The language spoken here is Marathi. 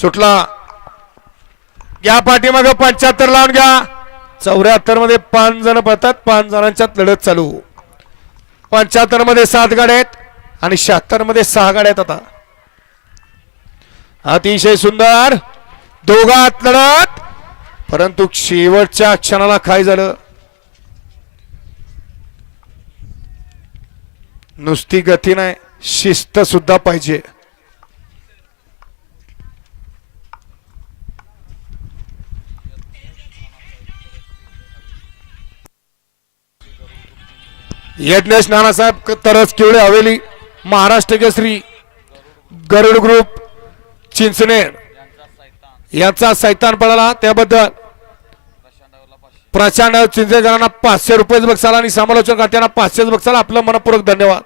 सुटला. या पाठीमाग पंच्याहत्तर लावून घ्या. चौऱ्याहत्तरमध्ये पाच जण पळतात पाच जणांच्यात लढत चालू. पंच्याहत्तरमध्ये सात गाड्या आहेत आणि शहात्तरमध्ये सहा गाड्या आहेत आता. अतिशय सुंदर. दोघात लढत. परंतु शेवटच्या क्षणाला काय झालं? नुसती गती नाही शिस्त सुद्धा पाहिजे. यज्ञेश नानासाहेब तरस किवळे हवेली महाराष्ट्र केसरी गरुड ग्रुप चिंचनेर यांचा सैतान पळाला त्याबद्दल. प्रशांत चिंचेकरांना पाचशे रुपयेच बक्षाला आणि समालोचन करताना पाचशेच बक्षाला आपलं मनपूर्वक धन्यवाद.